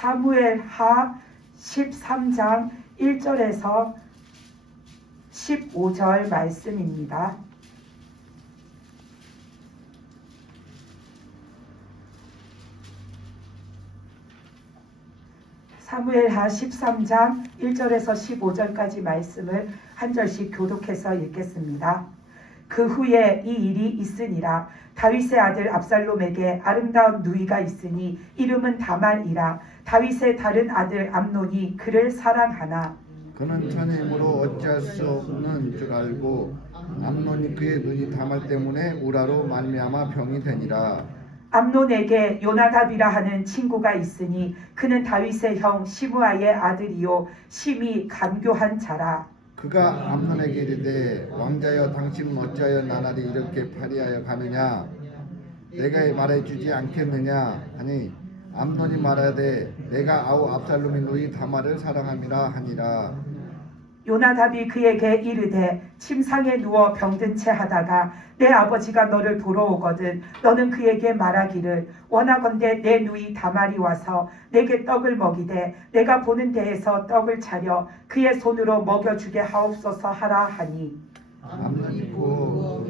사무엘하 13장 1절에서 15절 말씀입니다. 사무엘하 13장 1절에서 15절까지 말씀을 한 절씩 교독해서 읽겠습니다. 그 후에 이 일이 있으니라. 다윗의 아들 압살롬에게 아름다운 누이가 있으니 이름은 다말이라. 다윗의 다른 아들 암논이 그를 사랑하나 그는 천임으로 어찌할 수 없는 줄 알고 암논이 그의 누이 다말 때문에 우라로 말미암아 병이 되니라. 암논에게 요나답이라 하는 친구가 있으니 그는 다윗의 형 시므아의 아들이요 심히 간교한 자라. 그가 암논에게 이르되 왕자여 당신은 어찌하여 나날이 이렇게 파리하여 가느냐 내가 말해주지 않겠느냐 하니 암논이 말하되 내가 아우 압살롬의 누이 다말을 사랑함이라 하니라. 요나답이 그에게 이르되 침상에 누워 병든 채 하다가 내 아버지가 너를 보러 오거든 너는 그에게 말하기를 원하건대 내 누이 다말이 와서 내게 떡을 먹이되 내가 보는 데에서 떡을 차려 그의 손으로 먹여주게 하옵소서 하라 하니 암논이 고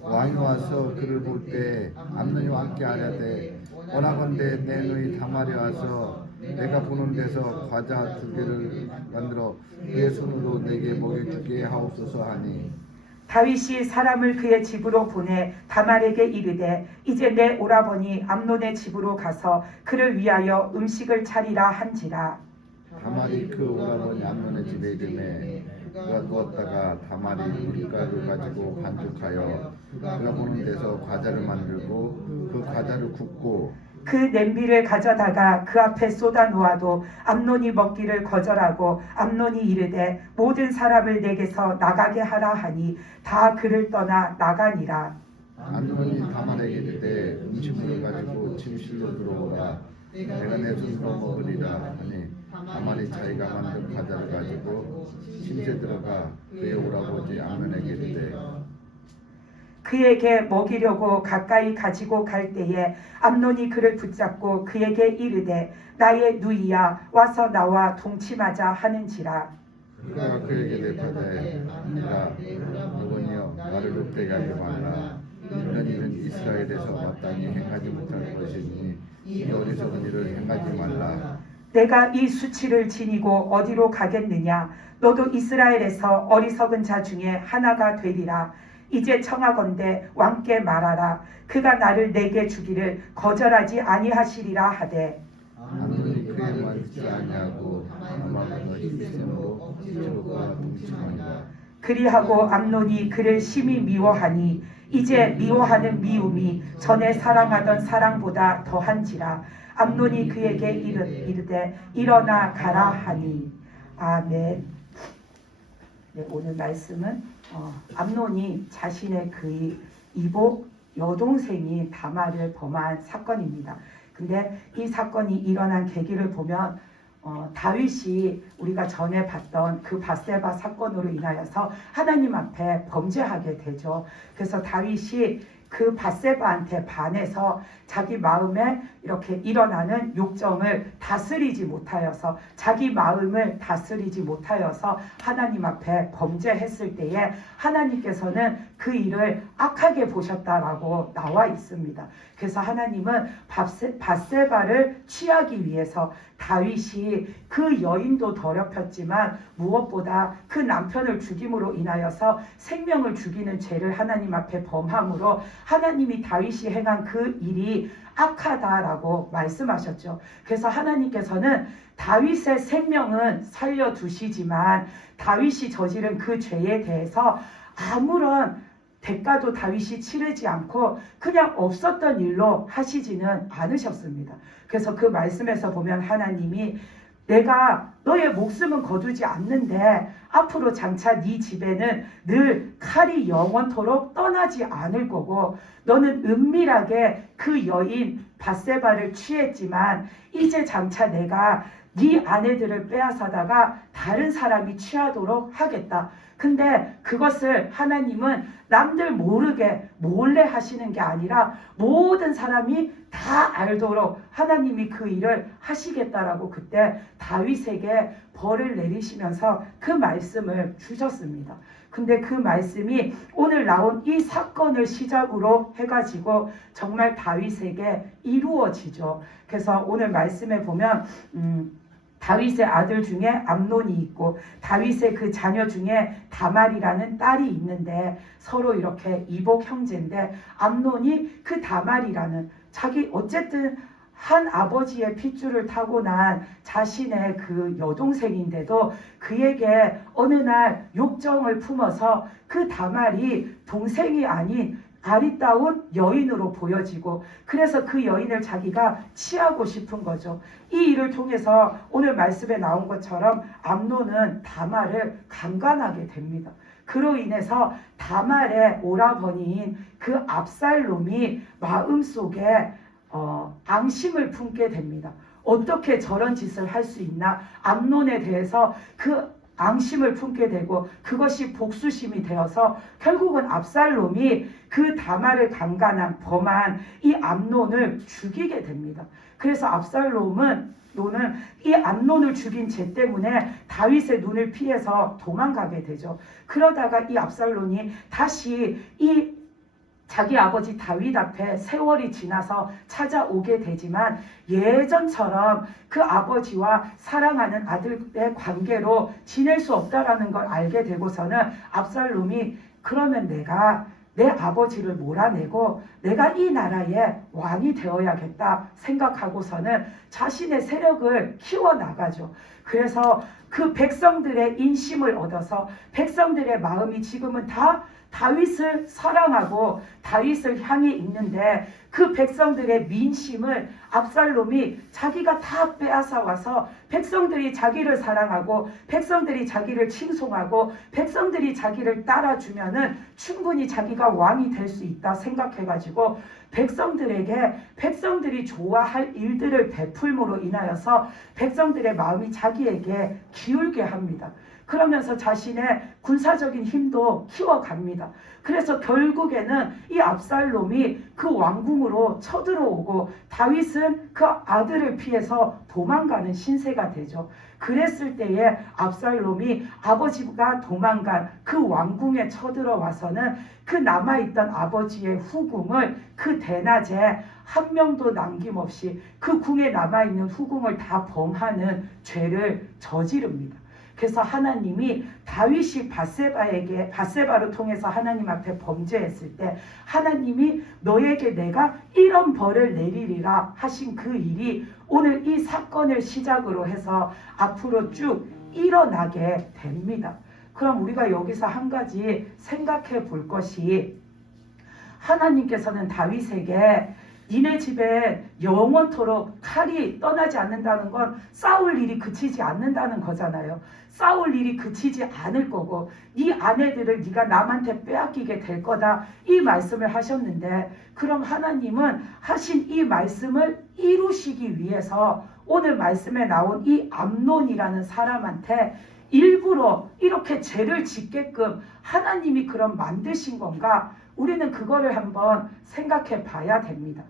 왕이 와서 그를 볼 때 암논이 왕께 아뢰되 원하건대 내 누이 다말이 와서 내가 보는 데서 과자 2개를 만들어 그의 손으로 내게 먹여주게 하옵소서 하니 다윗이 사람을 그의 집으로 보내 다말에게 이르되 이제 내 오라버니 암논의 집으로 가서 그를 위하여 음식을 차리라 한지라. 다말이 그 오라버니 암논의 집에 이르매 그가 누웠다가 다말이 우리가루 가지고 반죽하여 그가 보는 데서 과자를 만들고 그 과자를 굽고 그 냄비를 가져다가 그 앞에 쏟아 놓아도 암논이 먹기를 거절하고 암논이 이르되 모든 사람을 내게서 나가게 하라 하니 다 그를 떠나 나가니라. 암논이 다말에게 이르되 음식물을 가지고 침실로 들어오라 내가 내 손으로 먹으리라 하니 다말이 자기가 만든 과자를 가지고 침실에 들어가 그의 오라버지 암논에게 이르되 그에게 먹이려고 가까이 가지고 갈 때에 암논이 그를 붙잡고 그에게 이르되 나의 누이야 와서 나와 동침하자 하는지라. 그가 그에게 대답하되 아니라 누구니여 나를 롭게 하지 말라 이런 일은 이스라엘에서 마땅히 행하지 못할 것이니 이 어리석은 일을 행하지 말라. 내가 이 수치를 지니고 어디로 가겠느냐 너도 이스라엘에서 어리석은 자 중에 하나가 되리라. 이제 청하건대 왕께 말하라. 그가 나를 내게 주기를 거절하지 아니하시리라 하되 암논이 그의 말 듣지 아니하고 다말과 힘쓰므로 억지로 그와 동침하니라. 그리하고 암논이 그를 심히 미워하니 이제 미워하는 미움이 전에 사랑하던 사랑보다 더한지라. 암논이 그에게 이르되 일어나 가라 하니. 아멘. 네, 오늘 말씀은 암논이 자신의 그 이복 여동생이 다말을 범한 사건입니다. 근데 이 사건이 일어난 계기를 보면 다윗이 우리가 전에 봤던 그 밧세바 사건으로 인하여서 하나님 앞에 범죄하게 되죠. 그래서 다윗이 그 밧세바한테 반해서 자기 마음에 이렇게 일어나는 욕정을 다스리지 못하여서 자기 마음을 다스리지 못하여서 하나님 앞에 범죄했을 때에 하나님께서는 그 일을 악하게 보셨다라고 나와 있습니다. 그래서 하나님은 밧세바를 취하기 위해서 다윗이 그 여인도 더럽혔지만 무엇보다 그 남편을 죽임으로 인하여서 생명을 죽이는 죄를 하나님 앞에 범함으로 하나님이 다윗이 행한 그 일이 악하다라고 말씀하셨죠. 그래서 하나님께서는 다윗의 생명은 살려두시지만 다윗이 저지른 그 죄에 대해서 아무런 대가도 다윗이 치르지 않고 그냥 없었던 일로 하시지는 않으셨습니다. 그래서 그 말씀에서 보면 하나님이 내가 너의 목숨은 거두지 않는데 앞으로 장차 네 집에는 늘 칼이 영원토록 떠나지 않을 거고 너는 은밀하게 그 여인 밧세바를 취했지만 이제 장차 내가 네 아내들을 빼앗아다가 다른 사람이 취하도록 하겠다. 근데 그것을 하나님은 남들 모르게 몰래 하시는 게 아니라 모든 사람이 다 알도록 하나님이 그 일을 하시겠다라고 그때 다윗에게 벌을 내리시면서 그 말씀을 주셨습니다. 근데 그 말씀이 오늘 나온 이 사건을 시작으로 해가지고 정말 다윗에게 이루어지죠. 그래서 오늘 말씀에 보면 다윗의 아들 중에 암논이 있고 다윗의 그 자녀 중에 다말이라는 딸이 있는데 서로 이렇게 이복 형제인데 암논이 그 다말이라는 자기 어쨌든 한 아버지의 핏줄을 타고난 자신의 그 여동생인데도 그에게 어느 날 욕정을 품어서 그 다말이 동생이 아닌 아리따운 여인으로 보여지고 그래서 그 여인을 자기가 취하고 싶은 거죠. 이 일을 통해서 오늘 말씀에 나온 것처럼 암논은 다말을 강간하게 됩니다. 그로 인해서 다말의 오라버니인 그 압살롬이 마음속에 앙심을 품게 됩니다. 어떻게 저런 짓을 할 수 있나? 암논에 대해서 그 앙심을 품게 되고 그것이 복수심이 되어서 결국은 압살롬이 그 다말을 강간한 범한 이 암논을 죽이게 됩니다. 그래서 압살롬은 이 암논을 죽인 죄 때문에 다윗의 눈을 피해서 도망가게 되죠. 그러다가 이 압살롬이 다시 이 자기 아버지 다윗 앞에 세월이 지나서 찾아오게 되지만 예전처럼 그 아버지와 사랑하는 아들의 관계로 지낼 수 없다라는 걸 알게 되고서는 압살롬이 그러면 내가 내 아버지를 몰아내고 내가 이 나라의 왕이 되어야겠다 생각하고서는 자신의 세력을 키워나가죠. 그래서 그 백성들의 인심을 얻어서 백성들의 마음이 지금은 다 다윗을 사랑하고 다윗을 향해 있는데 그 백성들의 민심을 압살롬이 자기가 다 빼앗아 와서 백성들이 자기를 사랑하고 백성들이 자기를 칭송하고 백성들이 자기를 따라주면은 충분히 자기가 왕이 될 수 있다 생각해가지고 백성들에게 백성들이 좋아할 일들을 베풀므로 인하여서 백성들의 마음이 자기에게 기울게 합니다. 그러면서 자신의 군사적인 힘도 키워갑니다. 그래서 결국에는 이 압살롬이 그 왕궁으로 쳐들어오고 다윗은 그 아들을 피해서 도망가는 신세가 되죠. 그랬을 때에 압살롬이 아버지가 도망간 그 왕궁에 쳐들어와서는 그 남아있던 아버지의 후궁을 그 대낮에 한 명도 남김없이 그 궁에 남아있는 후궁을 다 범하는 죄를 저지릅니다. 그래서 하나님이 다윗이 밧세바를 통해서 하나님 앞에 범죄했을 때 하나님이 너에게 내가 이런 벌을 내리리라 하신 그 일이 오늘 이 사건을 시작으로 해서 앞으로 쭉 일어나게 됩니다. 그럼 우리가 여기서 한 가지 생각해 볼 것이 하나님께서는 다윗에게 니네 집에 영원토록 칼이 떠나지 않는다는 건 싸울 일이 그치지 않는다는 거잖아요. 싸울 일이 그치지 않을 거고 네 아내들을 네가 남한테 빼앗기게 될 거다 이 말씀을 하셨는데 그럼 하나님은 하신 이 말씀을 이루시기 위해서 오늘 말씀에 나온 이 암논이라는 사람한테 일부러 이렇게 죄를 짓게끔 하나님이 그럼 만드신 건가? 우리는 그거를 한번 생각해 봐야 됩니다.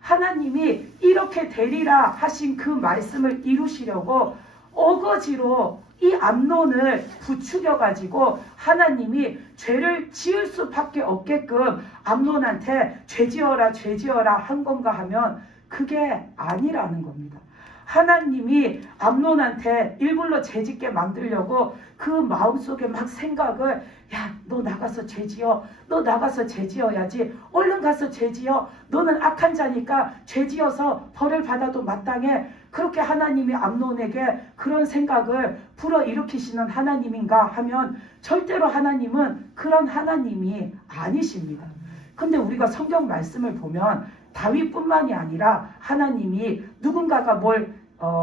하나님이 이렇게 되리라 하신 그 말씀을 이루시려고 어거지로 이 암논을 부추겨 가지고 하나님이 죄를 지을 수밖에 없게끔 암논한테 죄지어라 한 건가 하면 그게 아니라는 겁니다. 하나님이 암논한테 일부러 죄짓게 만들려고 그 마음속에 막 생각을 야, 너 나가서 죄지어. 너 나가서 죄지어야지. 얼른 가서 죄지어. 너는 악한 자니까 죄지어서 벌을 받아도 마땅해. 그렇게 하나님이 암논에게 그런 생각을 불어일으키시는 하나님인가 하면 절대로 하나님은 그런 하나님이 아니십니다. 근데 우리가 성경 말씀을 보면 다윗뿐만이 아니라 하나님이 누군가가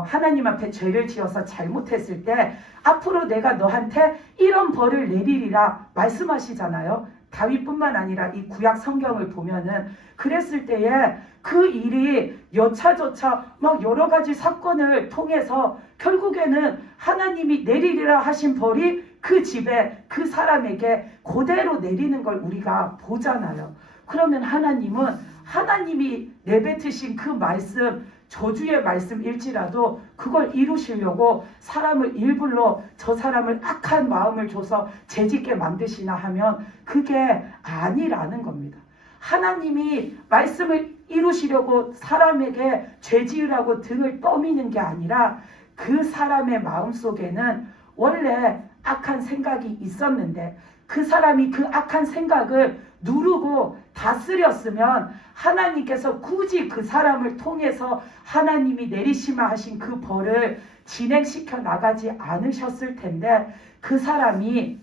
하나님 앞에 죄를 지어서 잘못했을 때 앞으로 내가 너한테 이런 벌을 내리리라 말씀하시잖아요. 다윗뿐만 아니라 이 구약 성경을 보면은 그랬을 때에 그 일이 여차저차 막 여러 가지 사건을 통해서 결국에는 하나님이 내리리라 하신 벌이 그 집에 그 사람에게 그대로 내리는 걸 우리가 보잖아요. 그러면 하나님은 하나님이 내뱉으신 그 말씀, 저주의 말씀일지라도 그걸 이루시려고 사람을 일부러 저 사람을 악한 마음을 줘서 죄짓게 만드시나 하면 그게 아니라는 겁니다. 하나님이 말씀을 이루시려고 사람에게 죄 지으라고 등을 떠미는 게 아니라 그 사람의 마음속에는 원래 악한 생각이 있었는데 그 사람이 그 악한 생각을 누르고 다스렸으면 하나님께서 굳이 그 사람을 통해서 하나님이 내리시마 하신 그 벌을 진행시켜 나가지 않으셨을 텐데 그 사람이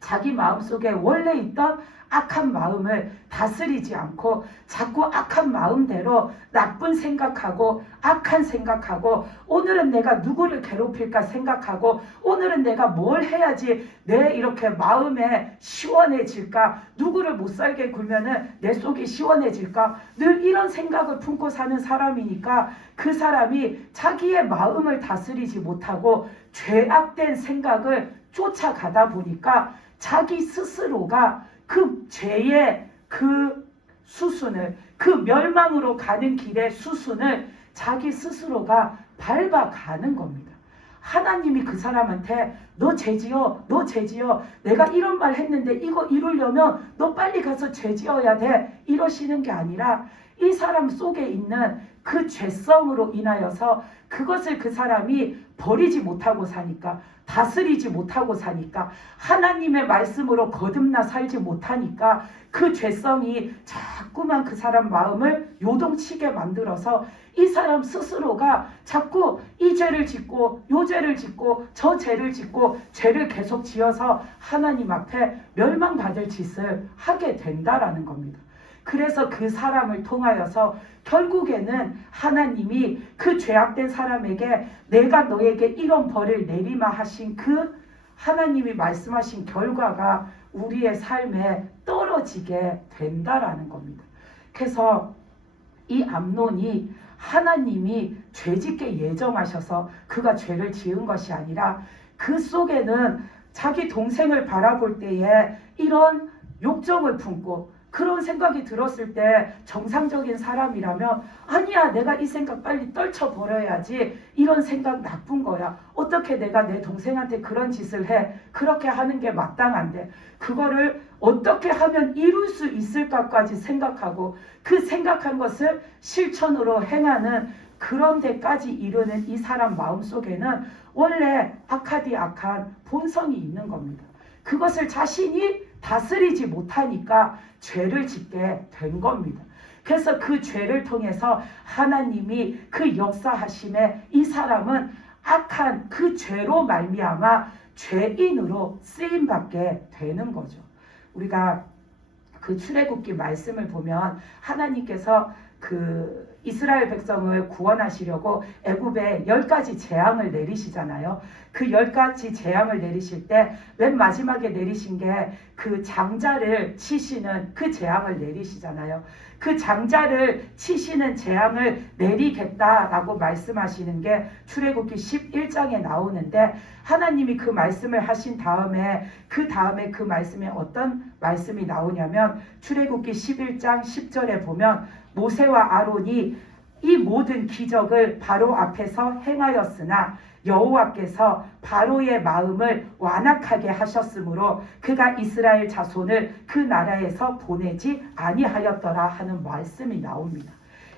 자기 마음속에 원래 있던 악한 마음을 다스리지 않고 자꾸 악한 마음대로 나쁜 생각하고 악한 생각하고 오늘은 내가 누구를 괴롭힐까 생각하고 오늘은 내가 뭘 해야지 내 이렇게 마음에 시원해질까 누구를 못 살게 굴면은 내 속이 시원해질까 늘 이런 생각을 품고 사는 사람이니까 그 사람이 자기의 마음을 다스리지 못하고 죄악된 생각을 쫓아가다 보니까 자기 스스로가 그 죄의 그 수순을 그 멸망으로 가는 길의 수순을 자기 스스로가 밟아가는 겁니다. 하나님이 그 사람한테 너 죄지어 너 죄지어 내가 이런 말 했는데 이거 이루려면 너 빨리 가서 죄지어야 돼 이러시는 게 아니라 이 사람 속에 있는 그 죄성으로 인하여서 그것을 그 사람이 버리지 못하고 사니까 다스리지 못하고 사니까 하나님의 말씀으로 거듭나 살지 못하니까 그 죄성이 자꾸만 그 사람 마음을 요동치게 만들어서 이 사람 스스로가 자꾸 이 죄를 짓고 요 죄를 짓고 저 죄를 짓고 죄를 계속 지어서 하나님 앞에 멸망받을 짓을 하게 된다라는 겁니다. 그래서 그 사람을 통하여서 결국에는 하나님이 그 죄악된 사람에게 내가 너에게 이런 벌을 내리마 하신 그 하나님이 말씀하신 결과가 우리의 삶에 떨어지게 된다라는 겁니다. 그래서 이 암논이 하나님이 죄짓게 예정하셔서 그가 죄를 지은 것이 아니라 그 속에는 자기 동생을 바라볼 때에 이런 욕정을 품고 그런 생각이 들었을 때 정상적인 사람이라면 아니야 내가 이 생각 빨리 떨쳐버려야지 이런 생각 나쁜 거야 어떻게 내가 내 동생한테 그런 짓을 해 그렇게 하는 게 마땅한데 그거를 어떻게 하면 이룰 수 있을까까지 생각하고 그 생각한 것을 실천으로 행하는 그런 데까지 이르는 이 사람 마음속에는 원래 악한 본성이 있는 겁니다. 그것을 자신이 다스리지 못하니까 죄를 짓게 된 겁니다. 그래서 그 죄를 통해서 하나님이 그 역사하심에 이 사람은 악한 그 죄로 말미암아 죄인으로 쓰임받게 되는 거죠. 우리가 그 출애굽기 말씀을 보면 하나님께서 그 이스라엘 백성을 구원하시려고 애굽에 10가지 재앙을 내리시잖아요. 그 10가지 재앙을 내리실 때 맨 마지막에 내리신 게 그 장자를 치시는 그 재앙을 내리시잖아요. 그 장자를 치시는 재앙을 내리겠다라고 말씀하시는 게 출애굽기 11장에 나오는데 하나님이 그 말씀을 하신 다음에 그 말씀에 어떤 말씀이 나오냐면 출애굽기 11장 10절에 보면 모세와 아론이 이 모든 기적을 바로 앞에서 행하였으나 여호와께서 바로의 마음을 완악하게 하셨으므로 그가 이스라엘 자손을 그 나라에서 보내지 아니하였더라 하는 말씀이 나옵니다.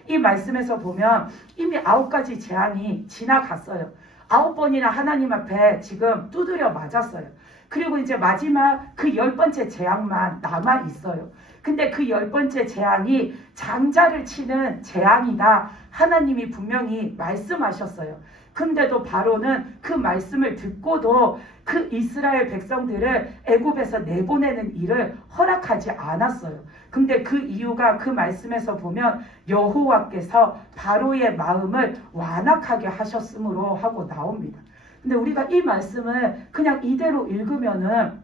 이 말씀에서 보면 이미 9가지 재앙이 지나갔어요. 9번이나 하나님 앞에 지금 두드려 맞았어요. 그리고 이제 마지막 그 10번째 재앙만 남아 있어요. 근데 그 10번째 재앙이 장자를 치는 재앙이다. 하나님이 분명히 말씀하셨어요. 근데도 바로는 그 말씀을 듣고도 그 이스라엘 백성들을 애굽에서 내보내는 일을 허락하지 않았어요. 근데 그 이유가 그 말씀에서 보면 여호와께서 바로의 마음을 완악하게 하셨으므로 하고 나옵니다. 근데 우리가 이 말씀을 그냥 이대로 읽으면은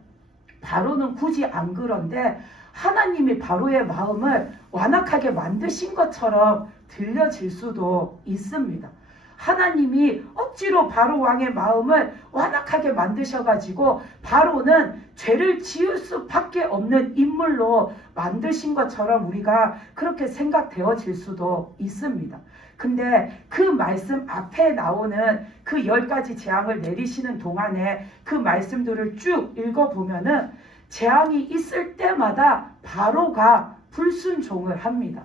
바로는 굳이 안 그런데 하나님이 바로의 마음을 완악하게 만드신 것처럼 들려질 수도 있습니다. 하나님이 억지로 바로 왕의 마음을 완악하게 만드셔가지고 바로는 죄를 지을 수밖에 없는 인물로 만드신 것처럼 우리가 그렇게 생각되어질 수도 있습니다. 근데 그 말씀 앞에 나오는 그 10가지 재앙을 내리시는 동안에 그 말씀들을 쭉 읽어보면은 재앙이 있을 때마다 바로가 불순종을 합니다.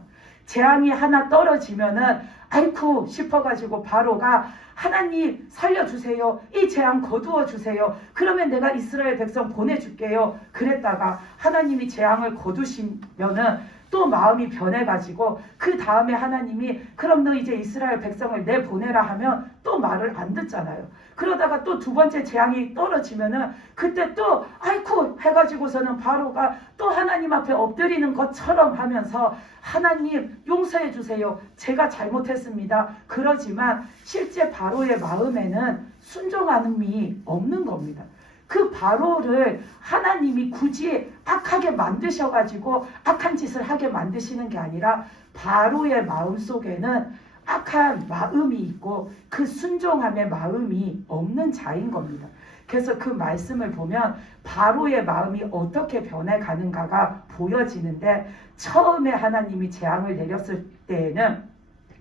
재앙이 하나 떨어지면은 아이쿠 싶어가지고 바로가 하나님 살려주세요. 이 재앙 거두어 주세요. 그러면 내가 이스라엘 백성 보내줄게요. 그랬다가 하나님이 재앙을 거두시면은 또 마음이 변해가지고 그 다음에 하나님이 그럼 너 이제 이스라엘 백성을 내보내라 하면 또 말을 안 듣잖아요. 그러다가 또 두 번째 재앙이 떨어지면은 그때 또 아이쿠 해가지고서는 바로가 또 하나님 앞에 엎드리는 것처럼 하면서 하나님 용서해 주세요. 제가 잘못했습니다. 그러지만 실제 바로의 마음에는 순종함이 없는 겁니다. 그 바로를 하나님이 굳이 악하게 만드셔가지고 악한 짓을 하게 만드시는 게 아니라 바로의 마음속에는 악한 마음이 있고 그 순종함의 마음이 없는 자인 겁니다. 그래서 그 말씀을 보면 바로의 마음이 어떻게 변해가는가가 보여지는데 처음에 하나님이 재앙을 내렸을 때에는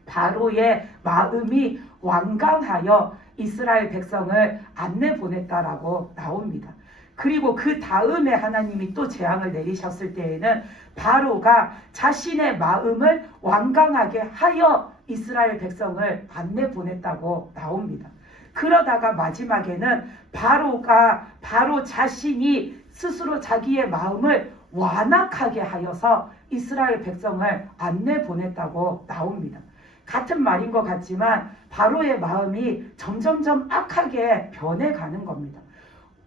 바로의 마음이 완강하여 이스라엘 백성을 안내 보냈다라고 나옵니다. 그리고 그 다음에 하나님이 또 재앙을 내리셨을 때에는 바로가 자신의 마음을 완강하게 하여 이스라엘 백성을 안내 보냈다고 나옵니다. 그러다가 마지막에는 바로 자신이 스스로 자기의 마음을 완악하게 하여서 이스라엘 백성을 안내 보냈다고 나옵니다. 같은 말인 것 같지만 바로의 마음이 점점점 악하게 변해가는 겁니다.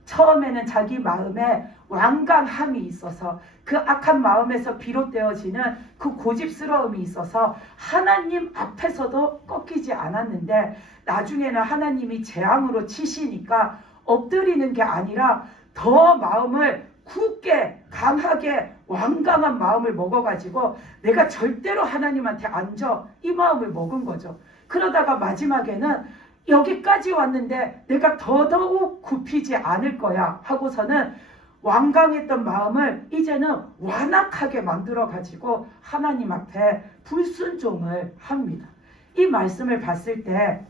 처음에는 자기 마음에 완강함이 있어서 그 악한 마음에서 비롯되어지는 그 고집스러움이 있어서 하나님 앞에서도 꺾이지 않았는데 나중에는 하나님이 재앙으로 치시니까 엎드리는 게 아니라 더 마음을 굳게 강하게 완강한 마음을 먹어가지고 내가 절대로 하나님한테 안 져 이 마음을 먹은 거죠. 그러다가 마지막에는 여기까지 왔는데 내가 더더욱 굽히지 않을 거야 하고서는 완강했던 마음을 이제는 완악하게 만들어 가지고 하나님 앞에 불순종을 합니다. 이 말씀을 봤을 때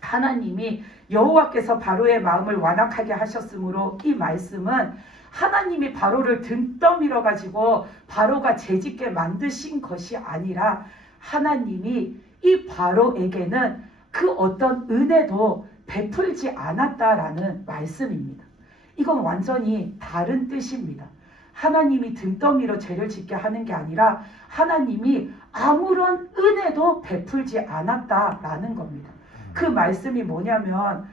하나님이 여호와께서 바로의 마음을 완악하게 하셨으므로 이 말씀은 하나님이 바로를 등 떠밀어 가지고 바로가 죄짓게 만드신 것이 아니라 하나님이 이 바로에게는 그 어떤 은혜도 베풀지 않았다라는 말씀입니다. 이건 완전히 다른 뜻입니다. 하나님이 등더미로 죄를 짓게 하는 게 아니라 하나님이 아무런 은혜도 베풀지 않았다라는 겁니다. 그 말씀이 뭐냐면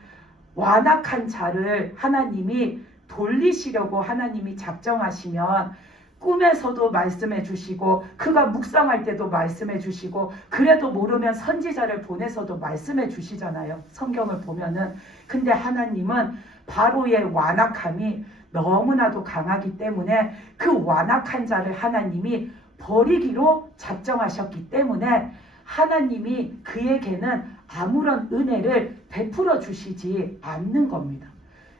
완악한 자를 하나님이 돌리시려고 하나님이 작정하시면 꿈에서도 말씀해 주시고 그가 묵상할 때도 말씀해 주시고 그래도 모르면 선지자를 보내서도 말씀해 주시잖아요. 성경을 보면은. 근데 하나님은 바로의 완악함이 너무나도 강하기 때문에 그 완악한 자를 하나님이 버리기로 작정하셨기 때문에 하나님이 그에게는 아무런 은혜를 베풀어 주시지 않는 겁니다.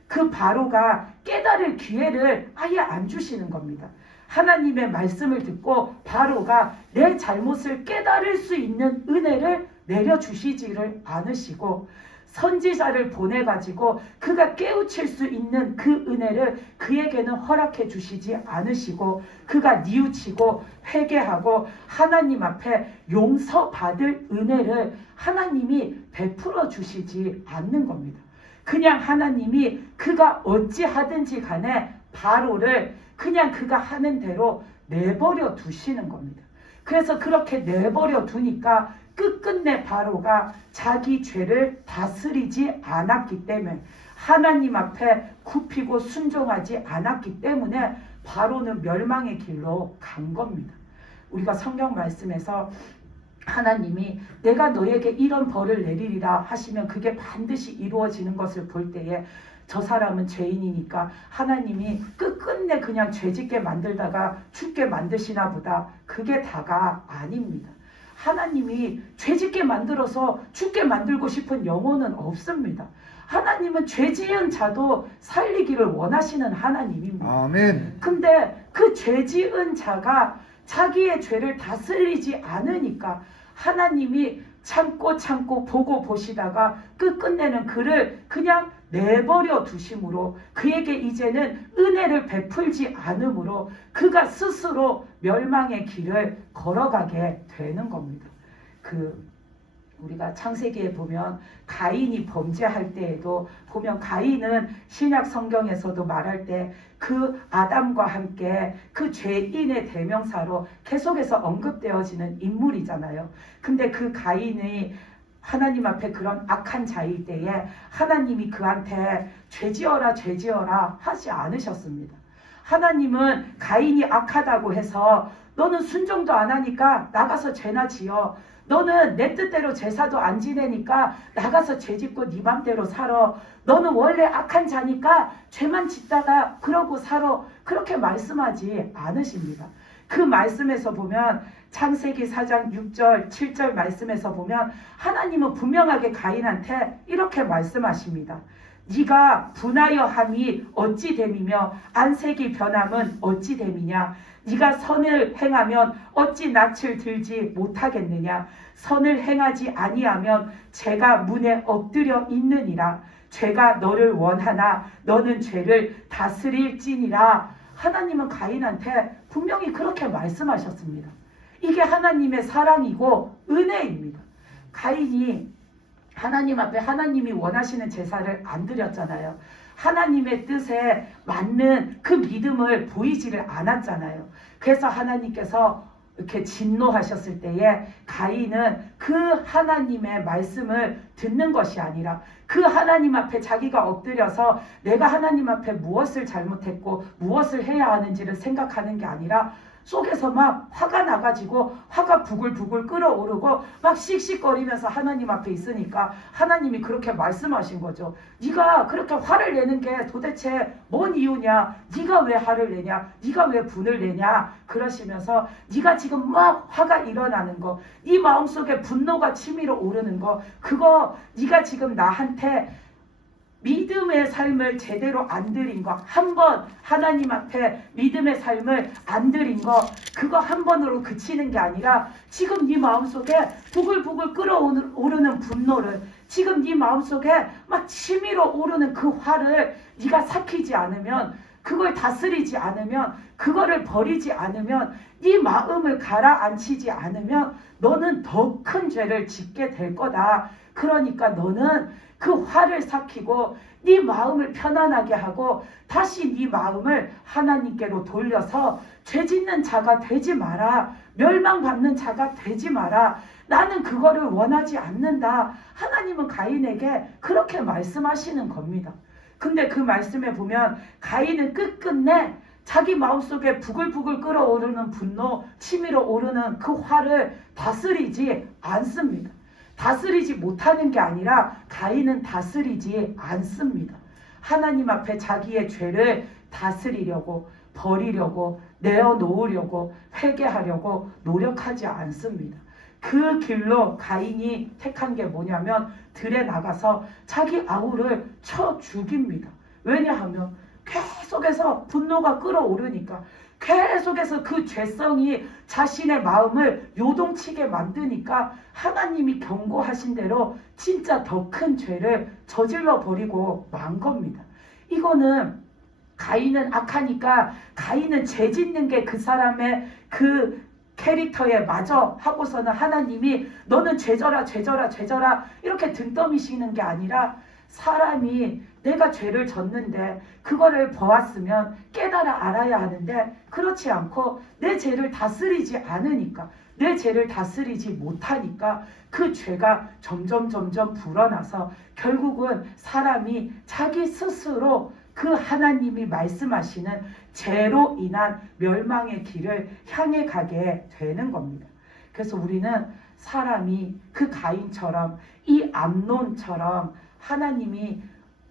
그 바로가 깨달을 기회를 아예 안 주시는 겁니다. 하나님의 말씀을 듣고 바로가 내 잘못을 깨달을 수 있는 은혜를 내려주시지를 않으시고 선지자를 보내가지고 그가 깨우칠 수 있는 그 은혜를 그에게는 허락해 주시지 않으시고 그가 뉘우치고 회개하고 하나님 앞에 용서받을 은혜를 하나님이 베풀어 주시지 않는 겁니다. 그냥 하나님이 그가 어찌하든지 간에 바로를 그냥 그가 하는 대로 내버려 두시는 겁니다. 그래서 그렇게 내버려 두니까 끝끝내 바로가 자기 죄를 다스리지 않았기 때문에 하나님 앞에 굽히고 순종하지 않았기 때문에 바로는 멸망의 길로 간 겁니다. 우리가 성경 말씀에서 하나님이 내가 너에게 이런 벌을 내리리라 하시면 그게 반드시 이루어지는 것을 볼 때에 저 사람은 죄인이니까 하나님이 끝끝내 그냥 죄짓게 만들다가 죽게 만드시나 보다. 그게 다가 아닙니다. 하나님이 죄짓게 만들어서 죽게 만들고 싶은 영혼은 없습니다. 하나님은 죄지은 자도 살리기를 원하시는 하나님입니다. 아멘. 근데 그 죄지은 자가 자기의 죄를 다스리지 않으니까 하나님이 참고 보고 보시다가 끝내는 그를 그냥 내버려 두심으로, 그에게 이제는 은혜를 베풀지 않으므로 그가 스스로 멸망의 길을 걸어가게 되는 겁니다. 우리가 창세기에 보면 가인이 범죄할 때에도 보면 가인은 신약 성경에서도 말할 때 그 아담과 함께 그 죄인의 대명사로 계속해서 언급되어지는 인물이잖아요. 근데 그 가인이 하나님 앞에 그런 악한 자일 때에 하나님이 그한테 죄지어라 하지 않으셨습니다. 하나님은 가인이 악하다고 해서 너는 순종도 안 하니까 나가서 죄나 지어, 너는 내 뜻대로 제사도 안 지내니까 나가서 죄 짓고 네 맘대로 살아, 너는 원래 악한 자니까 죄만 짓다가 그러고 살아, 그렇게 말씀하지 않으십니다. 그 말씀에서 보면 창세기 4장 6절 7절 말씀에서 보면 하나님은 분명하게 가인한테 이렇게 말씀하십니다. 네가 분하여 함이 어찌 됨이며 안색이 변함은 어찌 됨이냐. 네가 선을 행하면 어찌 낯을 들지 못하겠느냐. 선을 행하지 아니하면 죄가 문에 엎드려 있느니라. 죄가 너를 원하나 너는 죄를 다스릴지니라. 하나님은 가인한테 분명히 그렇게 말씀하셨습니다. 이게 하나님의 사랑이고 은혜입니다. 가인이 하나님 앞에 하나님이 원하시는 제사를 안 드렸잖아요. 하나님의 뜻에 맞는 그 믿음을 보이지를 않았잖아요. 그래서 하나님께서 이렇게 진노하셨을 때에 가인은 그 하나님의 말씀을 듣는 것이 아니라 그 하나님 앞에 자기가 엎드려서 내가 하나님 앞에 무엇을 잘못했고 무엇을 해야 하는지를 생각하는 게 아니라 속에서 막 화가 나가지고 화가 부글부글 끓어오르고 막 씩씩거리면서 하나님 앞에 있으니까 하나님이 그렇게 말씀하신 거죠. 네가 그렇게 화를 내는 게 도대체 뭔 이유냐? 네가 왜 화를 내냐? 네가 왜 분을 내냐? 그러시면서 네가 지금 막 화가 일어나는 거, 네 마음속에 분노가 치밀어 오르는 거, 그거 네가 지금 나한테 믿음의 삶을 제대로 안 드린 거, 한 번 하나님 앞에 믿음의 삶을 안 드린 거, 그거 한 번으로 그치는 게 아니라 지금 네 마음속에 부글부글 끓어오르는 분노를, 지금 네 마음속에 막 치밀어 오르는 그 화를 네가 삭히지 않으면, 그걸 다스리지 않으면, 그거를 버리지 않으면, 네 마음을 가라앉히지 않으면 너는 더 큰 죄를 짓게 될 거다. 그러니까 너는 그 화를 삭히고 네 마음을 편안하게 하고 다시 네 마음을 하나님께로 돌려서 죄 짓는 자가 되지 마라. 멸망받는 자가 되지 마라. 나는 그거를 원하지 않는다. 하나님은 가인에게 그렇게 말씀하시는 겁니다. 근데 그 말씀에 보면 가인은 끝끝내 자기 마음속에 부글부글 끓어오르는 분노, 치밀어 오르는 그 화를 다스리지 않습니다. 다스리지 못하는 게 아니라 가인은 다스리지 않습니다. 하나님 앞에 자기의 죄를 다스리려고, 버리려고, 내어놓으려고, 회개하려고 노력하지 않습니다. 그 길로 가인이 택한 게 뭐냐면 들에 나가서 자기 아우를 쳐 죽입니다. 왜냐하면 계속해서 분노가 끓어오르니까, 계속해서 그 죄성이 자신의 마음을 요동치게 만드니까 하나님이 경고하신 대로 진짜 더 큰 죄를 저질러 버리고 만 겁니다. 이거는 가인은 악하니까 가인은 죄 짓는 게 그 사람의 그 캐릭터에 맞아 하고서는 하나님이 너는 죄져라 이렇게 등 떠미시는 게 아니라, 사람이 내가 죄를 졌는데 그거를 보았으면 깨달아 알아야 하는데 그렇지 않고 내 죄를 다스리지 않으니까, 내 죄를 다스리지 못하니까 그 죄가 점점 불어나서 결국은 사람이 자기 스스로 그 하나님이 말씀하시는 죄로 인한 멸망의 길을 향해 가게 되는 겁니다. 그래서 우리는 사람이 그 가인처럼, 이 암논처럼 하나님이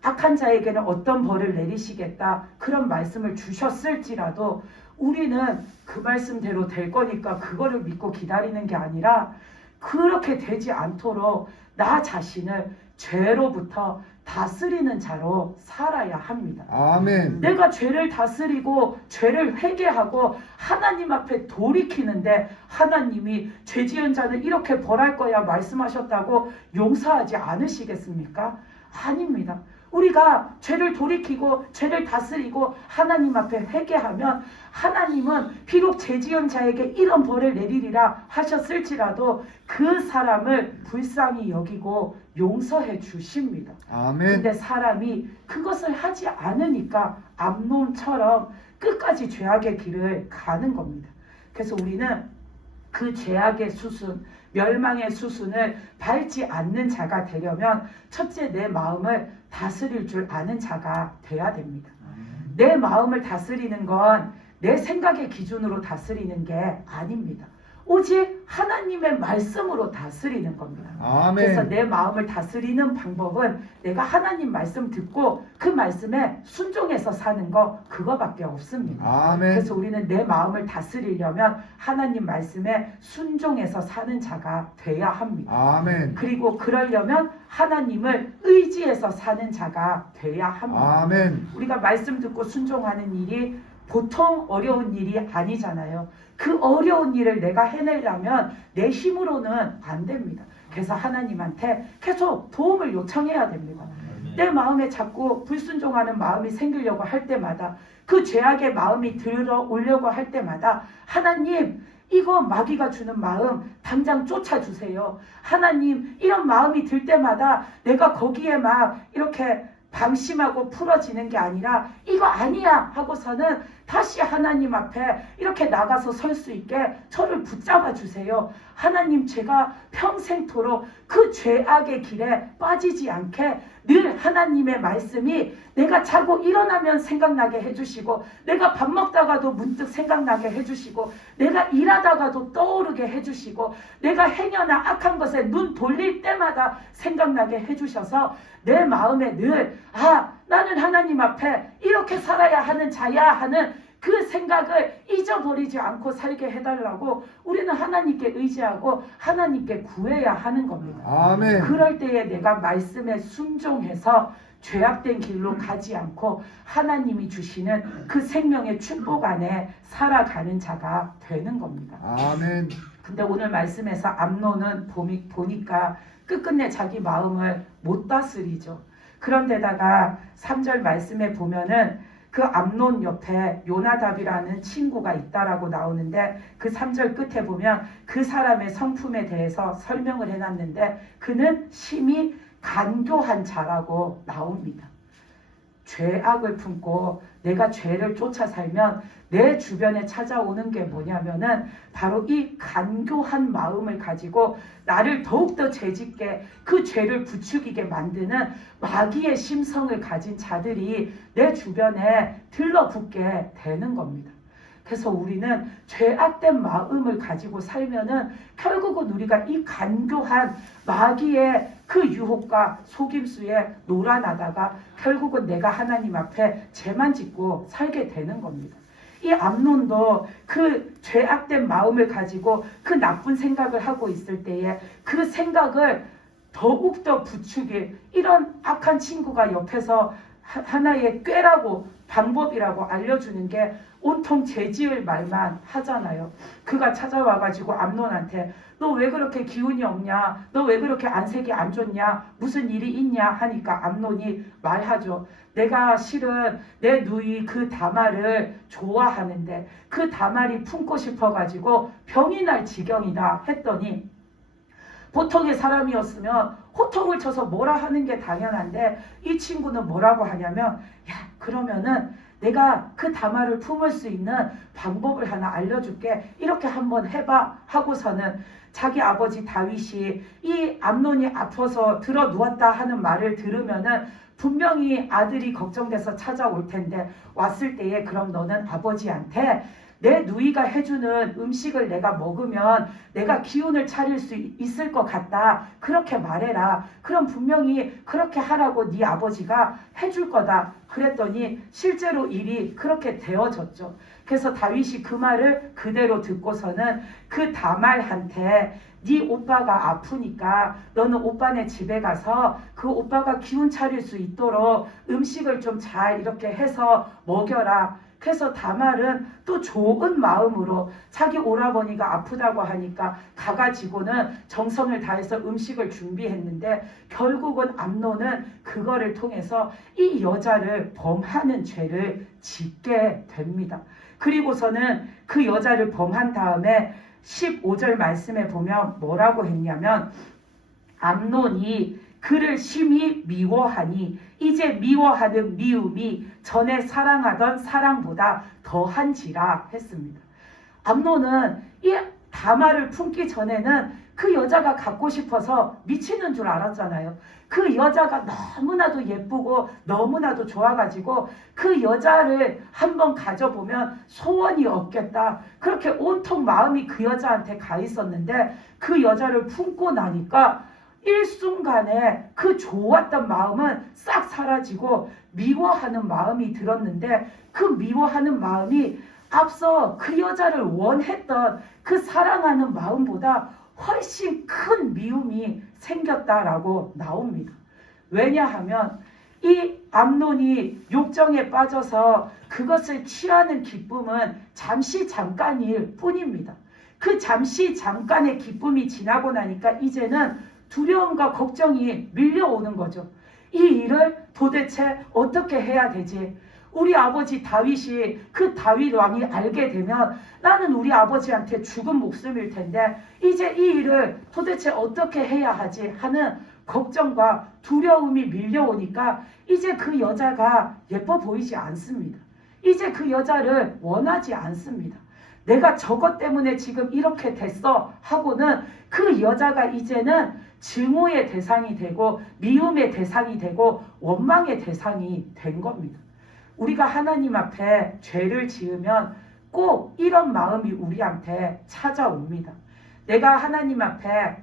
악한 자에게는 어떤 벌을 내리시겠다 그런 말씀을 주셨을지라도 우리는 그 말씀대로 될 거니까 그거를 믿고 기다리는 게 아니라 그렇게 되지 않도록 나 자신을 죄로부터 다스리는 자로 살아야 합니다. 아멘. 내가 죄를 다스리고 죄를 회개하고 하나님 앞에 돌이키는데 하나님이 죄 지은 자는 이렇게 벌할 거야 말씀하셨다고 용서하지 않으시겠습니까? 아닙니다. 우리가 죄를 돌이키고 죄를 다스리고 하나님 앞에 회개하면 하나님은 비록 죄 지은 자에게 이런 벌을 내리리라 하셨을지라도 그 사람을 불쌍히 여기고 용서해 주십니다. 아멘. 근데 사람이 그것을 하지 않으니까 암논처럼 끝까지 죄악의 길을 가는 겁니다. 그래서 우리는 그 죄악의 수순, 멸망의 수순을 밟지 않는 자가 되려면 첫째 내 마음을 다스릴 줄 아는 자가 돼야 됩니다. 내 마음을 다스리는 건 내 생각의 기준으로 다스리는 게 아닙니다. 오직 하나님의 말씀으로 다스리는 겁니다. 아멘. 그래서 내 마음을 다스리는 방법은 내가 하나님 말씀 듣고 그 말씀에 순종해서 사는 거 그거밖에 없습니다. 아멘. 그래서 우리는 내 마음을 다스리려면 하나님 말씀에 순종해서 사는 자가 돼야 합니다. 아멘. 그리고 그러려면 하나님을 의지해서 사는 자가 돼야 합니다. 아멘. 우리가 말씀 듣고 순종하는 일이 보통 어려운 일이 아니잖아요. 그 어려운 일을 내가 해내려면 내 힘으로는 안 됩니다. 그래서 하나님한테 계속 도움을 요청해야 됩니다. 내 마음에 자꾸 불순종하는 마음이 생기려고 할 때마다 그 죄악의 마음이 들어오려고 할 때마다 하나님 이거 마귀가 주는 마음 당장 쫓아주세요. 하나님 이런 마음이 들 때마다 내가 거기에 막 이렇게 방심하고 풀어지는 게 아니라 이거 아니야 하고서는 다시 하나님 앞에 이렇게 나가서 설 수 있게 저를 붙잡아 주세요. 하나님 제가 평생토록 그 죄악의 길에 빠지지 않게 늘 하나님의 말씀이 내가 자고 일어나면 생각나게 해주시고 내가 밥 먹다가도 문득 생각나게 해주시고 내가 일하다가도 떠오르게 해주시고 내가 행여나 악한 것에 눈 돌릴 때마다 생각나게 해주셔서 내 마음에 늘 나는 하나님 앞에 이렇게 살아야 하는 자야 하는 그 생각을 잊어버리지 않고 살게 해달라고 우리는 하나님께 의지하고 하나님께 구해야 하는 겁니다. 아멘. 그럴 때에 내가 말씀에 순종해서 죄악된 길로 가지 않고 하나님이 주시는 그 생명의 축복 안에 살아가는 자가 되는 겁니다. 아멘. 근데 오늘 말씀에서 암논은 보니까 끝끝내 자기 마음을 못 다스리죠. 그런데다가 3절 말씀에 보면은 그 암논 옆에 요나답이라는 친구가 있다라고 나오는데 그 3절 끝에 보면 그 사람의 성품에 대해서 설명을 해놨는데 그는 심히 간교한 자라고 나옵니다. 죄악을 품고 내가 죄를 쫓아 살면 내 주변에 찾아오는 게 뭐냐면은 바로 이 간교한 마음을 가지고 나를 더욱더 죄짓게 그 죄를 부추기게 만드는 마귀의 심성을 가진 자들이 내 주변에 들러붙게 되는 겁니다. 그래서 우리는 죄악된 마음을 가지고 살면은 결국은 우리가 이 간교한 마귀의 그 유혹과 속임수에 놀아나다가 결국은 내가 하나님 앞에 죄만 짓고 살게 되는 겁니다. 이 암논도 그 죄악된 마음을 가지고 그 나쁜 생각을 하고 있을 때에 그 생각을 더욱더 부추길 이런 악한 친구가 옆에서 하나의 꾀라고 방법이라고 알려주는 게 온통 죄지을 말만 하잖아요. 그가 찾아와가지고 암논한테 너 왜 그렇게 기운이 없냐? 너 왜 그렇게 안색이 안 좋냐? 무슨 일이 있냐? 하니까 암논이 말하죠. 내가 실은 내 누이 그 다말을 좋아하는데 그 다말이 품고 싶어가지고 병이 날 지경이다 했더니 보통의 사람이었으면 호통을 쳐서 뭐라 하는 게 당연한데 이 친구는 뭐라고 하냐면 그러면은 내가 그 다말을 품을 수 있는 방법을 하나 알려줄게. 이렇게 한번 해봐 하고서는 자기 아버지 다윗이 이 암논이 아파서 들어 누웠다 하는 말을 들으면은 분명히 아들이 걱정돼서 찾아올 텐데 왔을 때에 그럼 너는 아버지한테 내 누이가 해주는 음식을 내가 먹으면 내가 기운을 차릴 수 있을 것 같다. 그렇게 말해라. 그럼 분명히 그렇게 하라고 네 아버지가 해줄 거다. 그랬더니 실제로 일이 그렇게 되어졌죠. 그래서 다윗이 그 말을 그대로 듣고서는 그 다말한테 네 오빠가 아프니까 너는 오빠네 집에 가서 그 오빠가 기운 차릴 수 있도록 음식을 좀 잘 이렇게 해서 먹여라. 그래서 다말은 또 좋은 마음으로 자기 오라버니가 아프다고 하니까 가가지고는 정성을 다해서 음식을 준비했는데 결국은 암논은 그거를 통해서 이 여자를 범하는 죄를 짓게 됩니다. 그리고서는 그 여자를 범한 다음에 15절 말씀에 보면 뭐라고 했냐면 암논이 그를 심히 미워하니 이제 미워하는 미움이 전에 사랑하던 사랑보다 더한지라 했습니다. 암논은 이 다말을 품기 전에는 그 여자가 갖고 싶어서 미치는 줄 알았잖아요. 그 여자가 너무나도 예쁘고 너무나도 좋아가지고 그 여자를 한번 가져보면 소원이 없겠다. 그렇게 온통 마음이 그 여자한테 가 있었는데 그 여자를 품고 나니까 일순간에 그 좋았던 마음은 싹 사라지고 미워하는 마음이 들었는데 그 미워하는 마음이 앞서 그 여자를 원했던 그 사랑하는 마음보다 훨씬 큰 미움이 생겼다라고 나옵니다. 왜냐하면 이 암논이 욕정에 빠져서 그것을 취하는 기쁨은 잠시 잠깐일 뿐입니다. 그 잠시 잠깐의 기쁨이 지나고 나니까 이제는 두려움과 걱정이 밀려오는 거죠. 이 일을 도대체 어떻게 해야 되지? 우리 아버지 다윗이 그 다윗 왕이 알게 되면 나는 우리 아버지한테 죽은 목숨일 텐데 이제 이 일을 도대체 어떻게 해야 하지 하는 걱정과 두려움이 밀려오니까 이제 그 여자가 예뻐 보이지 않습니다. 이제 그 여자를 원하지 않습니다. 내가 저것 때문에 지금 이렇게 됐어 하고는 그 여자가 이제는 증오의 대상이 되고 미움의 대상이 되고 원망의 대상이 된 겁니다. 우리가 하나님 앞에 죄를 지으면 꼭 이런 마음이 우리한테 찾아옵니다. 내가 하나님 앞에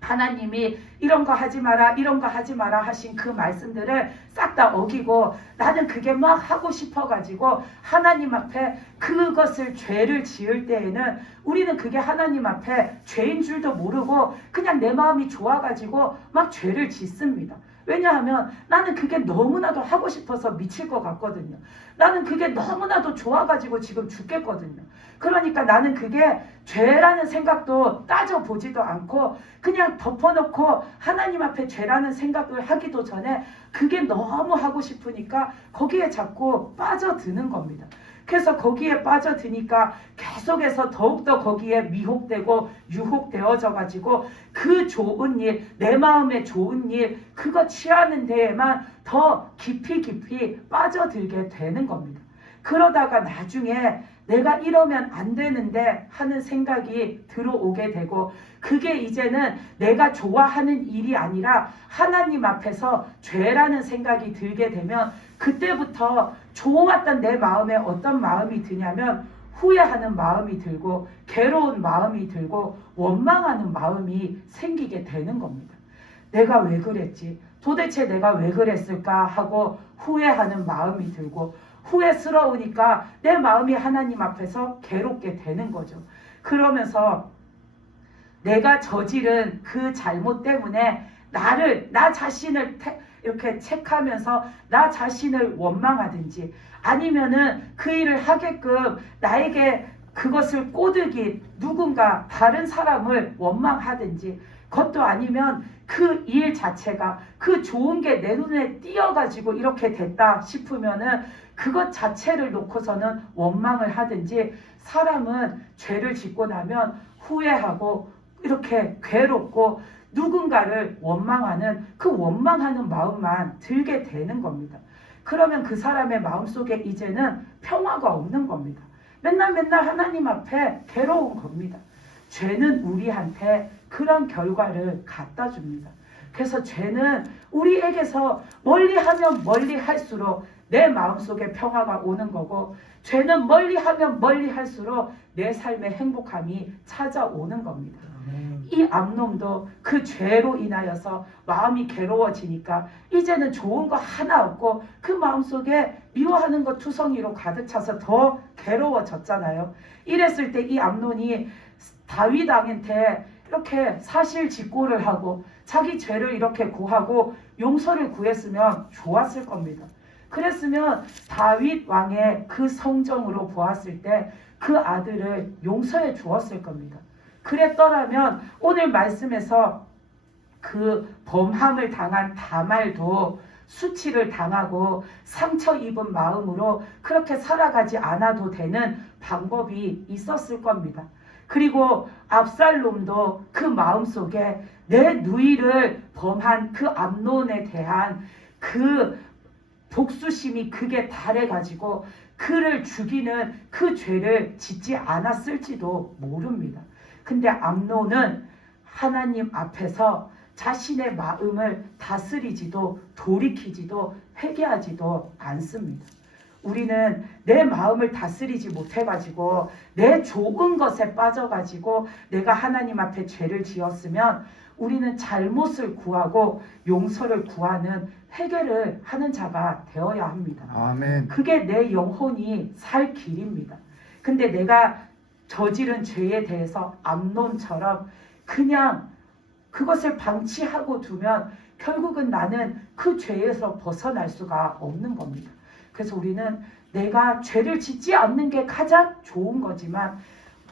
하나님이 이런 거 하지 마라 이런 거 하지 마라 하신 그 말씀들을 싹 다 어기고 나는 그게 막 하고 싶어 가지고 하나님 앞에 그것을 죄를 지을 때에는 우리는 그게 하나님 앞에 죄인 줄도 모르고 그냥 내 마음이 좋아 가지고 막 죄를 짓습니다. 왜냐하면 나는 그게 너무나도 하고 싶어서 미칠 것 같거든요. 나는 그게 너무나도 좋아가지고 지금 죽겠거든요. 그러니까 나는 그게 죄라는 생각도 따져보지도 않고 그냥 덮어놓고 하나님 앞에 죄라는 생각을 하기도 전에 그게 너무 하고 싶으니까 거기에 자꾸 빠져드는 겁니다. 그래서 거기에 빠져드니까 계속해서 더욱더 거기에 미혹되고 유혹되어져 가지고 그 좋은 일, 내 마음에 좋은 일 그거 취하는 데에만 더 깊이 빠져들게 되는 겁니다. 그러다가 나중에 내가 이러면 안 되는데 하는 생각이 들어오게 되고 그게 이제는 내가 좋아하는 일이 아니라 하나님 앞에서 죄라는 생각이 들게 되면 그때부터 좋았던 내 마음에 어떤 마음이 드냐면 후회하는 마음이 들고 괴로운 마음이 들고 원망하는 마음이 생기게 되는 겁니다. 내가 왜 그랬지? 도대체 내가 왜 그랬을까 하고 후회하는 마음이 들고 후회스러우니까 내 마음이 하나님 앞에서 괴롭게 되는 거죠. 그러면서 내가 저지른 그 잘못 때문에 나 자신을 이렇게 책하면서 나 자신을 원망하든지 아니면은 그 일을 하게끔 나에게 그것을 꼬드긴 누군가 다른 사람을 원망하든지 그것도 아니면 그 일 자체가 그 좋은 게 내 눈에 띄어가지고 이렇게 됐다 싶으면은 그것 자체를 놓고서는 원망을 하든지 사람은 죄를 짓고 나면 후회하고 이렇게 괴롭고 누군가를 원망하는 그 원망하는 마음만 들게 되는 겁니다. 그러면 그 사람의 마음속에 이제는 평화가 없는 겁니다. 맨날 하나님 앞에 괴로운 겁니다. 죄는 우리한테 그런 결과를 갖다 줍니다. 그래서 죄는 우리에게서 멀리하면 멀리할수록 내 마음속에 평화가 오는 거고 죄는 멀리하면 멀리할수록 내 삶의 행복함이 찾아오는 겁니다. 이 암논도 그 죄로 인하여서 마음이 괴로워지니까 이제는 좋은 거 하나 없고 그 마음속에 미워하는 것 투성이로 가득 차서 더 괴로워졌잖아요. 이랬을 때 이 암논이 다윗 왕한테 이렇게 사실직고를 하고 자기 죄를 이렇게 고하고 용서를 구했으면 좋았을 겁니다. 그랬으면 다윗 왕의 그 성정으로 보았을 때 그 아들을 용서해 주었을 겁니다. 그랬더라면 오늘 말씀에서 그 범함을 당한 다말도 수치를 당하고 상처 입은 마음으로 그렇게 살아가지 않아도 되는 방법이 있었을 겁니다. 그리고 압살롬도 그 마음속에 내 누이를 범한 그 암논에 대한 그 복수심이 극에 달해가지고 그를 죽이는 그 죄를 짓지 않았을지도 모릅니다. 근데 암논은 하나님 앞에서 자신의 마음을 다스리지도 돌이키지도 회개하지도 않습니다. 우리는 내 마음을 다스리지 못해가지고 내 좋은 것에 빠져가지고 내가 하나님 앞에 죄를 지었으면 우리는 잘못을 구하고 용서를 구하는 회개를 하는 자가 되어야 합니다. 아멘. 그게 내 영혼이 살 길입니다. 근데 내가 저지른 죄에 대해서 암논처럼 그냥 그것을 방치하고 두면 결국은 나는 그 죄에서 벗어날 수가 없는 겁니다. 그래서 우리는 내가 죄를 짓지 않는 게 가장 좋은 거지만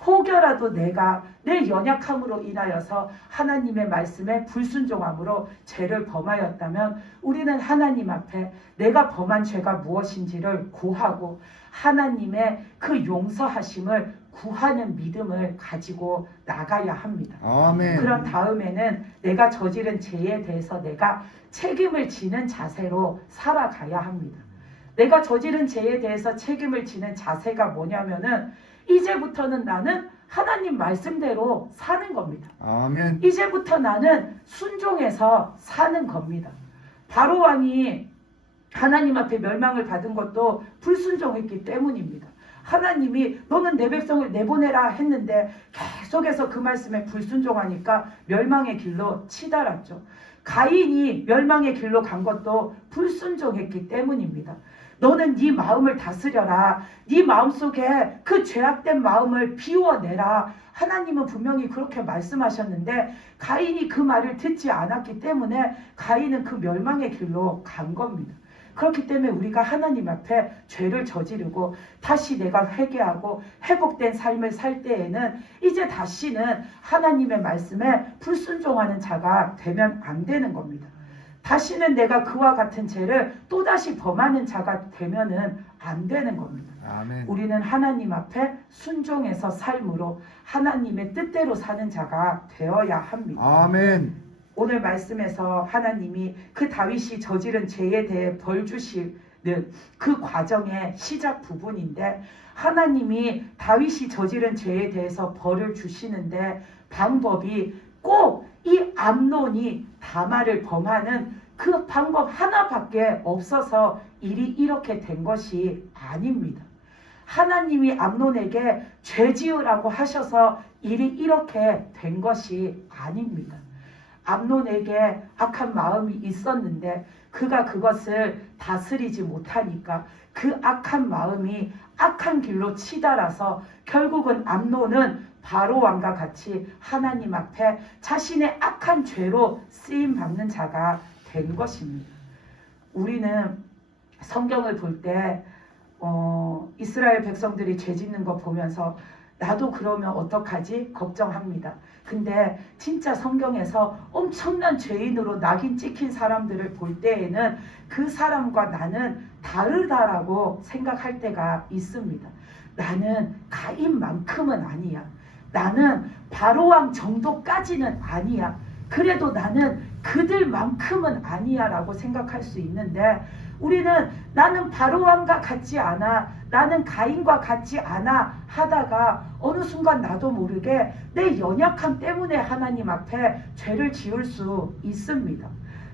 혹여라도 내가 내 연약함으로 인하여서 하나님의 말씀에 불순종함으로 죄를 범하였다면 우리는 하나님 앞에 내가 범한 죄가 무엇인지를 고하고 하나님의 그 용서하심을 구하는 믿음을 가지고 나가야 합니다. 아멘. 그런 다음에는 내가 저지른 죄에 대해서 내가 책임을 지는 자세로 살아가야 합니다. 내가 저지른 죄에 대해서 책임을 지는 자세가 뭐냐면은 이제부터는 나는 하나님 말씀대로 사는 겁니다. 아멘. 이제부터 나는 순종해서 사는 겁니다. 바로 왕이 하나님 앞에 멸망을 받은 것도 불순종했기 때문입니다. 하나님이 너는 내 백성을 내보내라 했는데 계속해서 그 말씀에 불순종하니까 멸망의 길로 치달았죠. 가인이 멸망의 길로 간 것도 불순종했기 때문입니다. 너는 네 마음을 다스려라. 네 마음속에 그 죄악된 마음을 비워내라. 하나님은 분명히 그렇게 말씀하셨는데 가인이 그 말을 듣지 않았기 때문에 가인은 그 멸망의 길로 간 겁니다. 그렇기 때문에 우리가 하나님 앞에 죄를 저지르고 다시 내가 회개하고 회복된 삶을 살 때에는 이제 다시는 하나님의 말씀에 불순종하는 자가 되면 안 되는 겁니다. 다시는 내가 그와 같은 죄를 또다시 범하는 자가 되면은 안 되는 겁니다. 아멘. 우리는 하나님 앞에 순종해서 삶으로 하나님의 뜻대로 사는 자가 되어야 합니다. 아멘. 오늘 말씀에서 하나님이 그 다윗이 저지른 죄에 대해 벌 주시는 그 과정의 시작 부분인데 하나님이 다윗이 저지른 죄에 대해서 벌을 주시는데 방법이 꼭 이 암논이 다말을 범하는 그 방법 하나밖에 없어서 일이 이렇게 된 것이 아닙니다. 하나님이 암논에게 죄 지으라고 하셔서 일이 이렇게 된 것이 아닙니다. 암논에게 악한 마음이 있었는데 그가 그것을 다스리지 못하니까 그 악한 마음이 악한 길로 치달아서 결국은 암논은 바로 왕과 같이 하나님 앞에 자신의 악한 죄로 쓰임 받는 자가 된 것입니다. 우리는 성경을 볼 때 이스라엘 백성들이 죄 짓는 거 보면서 나도 그러면 어떡하지? 걱정합니다. 근데 진짜 성경에서 엄청난 죄인으로 낙인 찍힌 사람들을 볼 때에는 그 사람과 나는 다르다라고 생각할 때가 있습니다. 나는 가인만큼은 아니야. 나는 바로왕 정도까지는 아니야. 그래도 나는 그들만큼은 아니야 라고 생각할 수 있는데 우리는 나는 바로왕과 같지 않아, 나는 가인과 같지 않아 하다가 어느 순간 나도 모르게 내 연약함 때문에 하나님 앞에 죄를 지을 수 있습니다.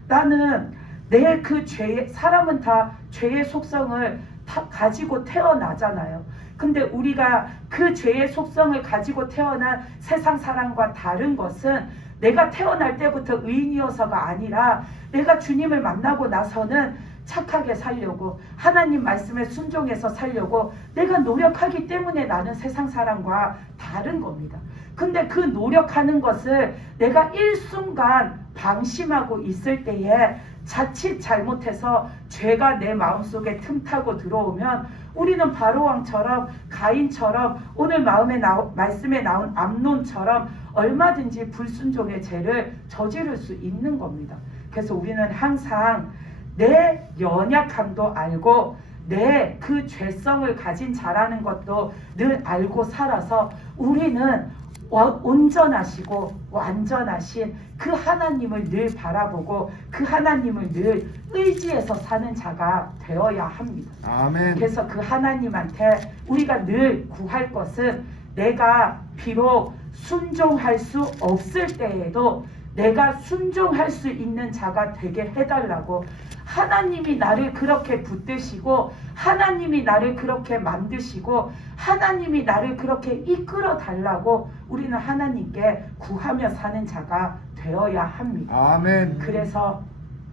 나는 내 그 죄, 사람은 다 죄의 속성을 다 가지고 태어나잖아요. 근데 우리가 그 죄의 속성을 가지고 태어난 세상 사람과 다른 것은 내가 태어날 때부터 의인이어서가 아니라 내가 주님을 만나고 나서는 착하게 살려고 하나님 말씀에 순종해서 살려고 내가 노력하기 때문에 나는 세상 사람과 다른 겁니다. 근데 그 노력하는 것을 내가 일순간 방심하고 있을 때에 자칫 잘못해서 죄가 내 마음속에 틈타고 들어오면 우리는 바로왕처럼 가인처럼 오늘 말씀에 나온 암논처럼 얼마든지 불순종의 죄를 저지를 수 있는 겁니다. 그래서 우리는 항상 내 연약함도 알고 내 그 죄성을 가진 자라는 것도 늘 알고 살아서 우리는 온전하시고 완전하신 그 하나님을 늘 바라보고 그 하나님을 늘 의지해서 사는 자가 되어야 합니다. 아멘. 그래서 그 하나님한테 우리가 늘 구할 것은 내가 비록 순종할 수 없을 때에도 내가 순종할 수 있는 자가 되게 해달라고. 하나님이 나를 그렇게 붙드시고 하나님이 나를 그렇게 만드시고 하나님이 나를 그렇게 이끌어 달라고 우리는 하나님께 구하며 사는 자가 되어야 합니다. 아멘. 그래서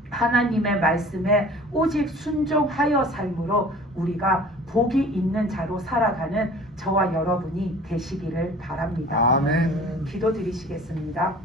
하나님의 말씀에 오직 순종하여 삶으로 우리가 복이 있는 자로 살아가는 저와 여러분이 되시기를 바랍니다. 아멘. 기도드리시겠습니다.